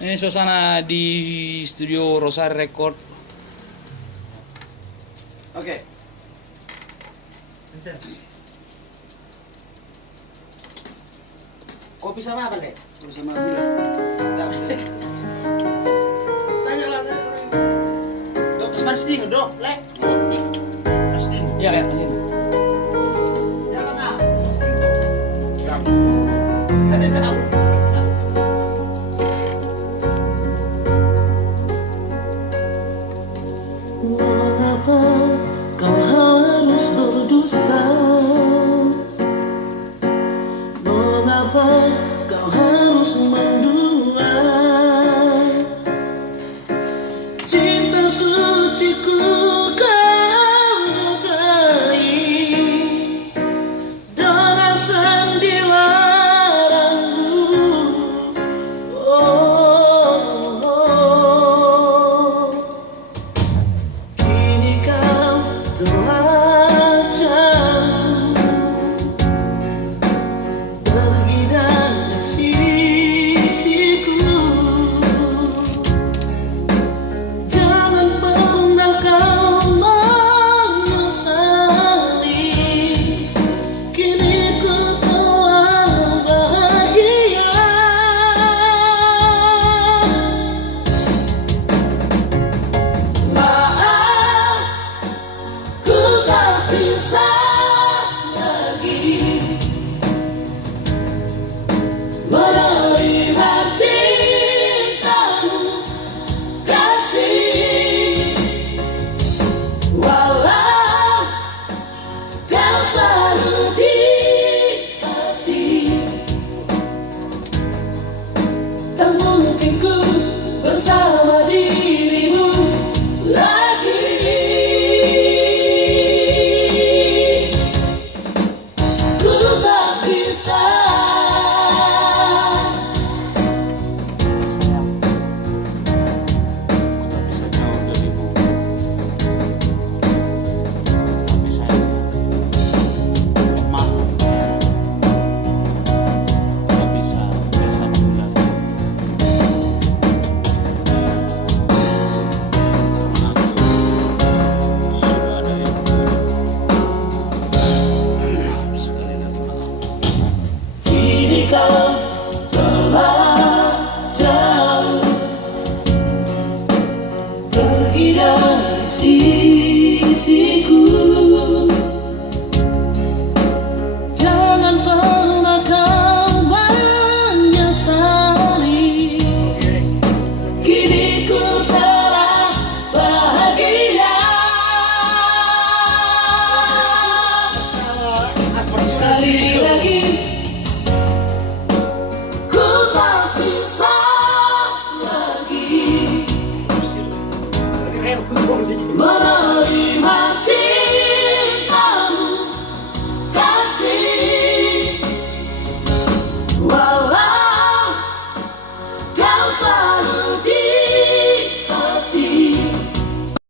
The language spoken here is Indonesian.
Ini suasana di studio Rosari Record. Oke. Kopi sama apa, Nek? Terus sama gula. Tanya lah, Dok, sebar sedih, Dok, Lek. Sedih. Ya kayak mesin. Ya, Bang, sebar sedih, Dok. Ya. Ada tahu. Mengapa kau harus berdusta? Mengapa kau harus mendua? Cinta suciku kau nodai dengan sandiwaramu. Kini kau telah jauh, pergi dari sisiku. Jangan pernah kau menyesali, kini ku telah bahagia. Maaf, ku tak bisa lagi menerima cintamu, kasih. Walau kau selalu di hati, tak mungkin ku bersama dirimu lagi. Ku tak bisa. Sayang, aku tak bisa jauh darimu. Tapi sayang, maaf, aku tak bisa bersamamu lagi. Karena aku sudah ada yang maaf sekali lagi, maaf. Kini kau telah jauh, pergi dari sisiku. Jangan pernah kau menyesali, kini ku telah bahagia. Sekali lagi, ku tak bisa lagi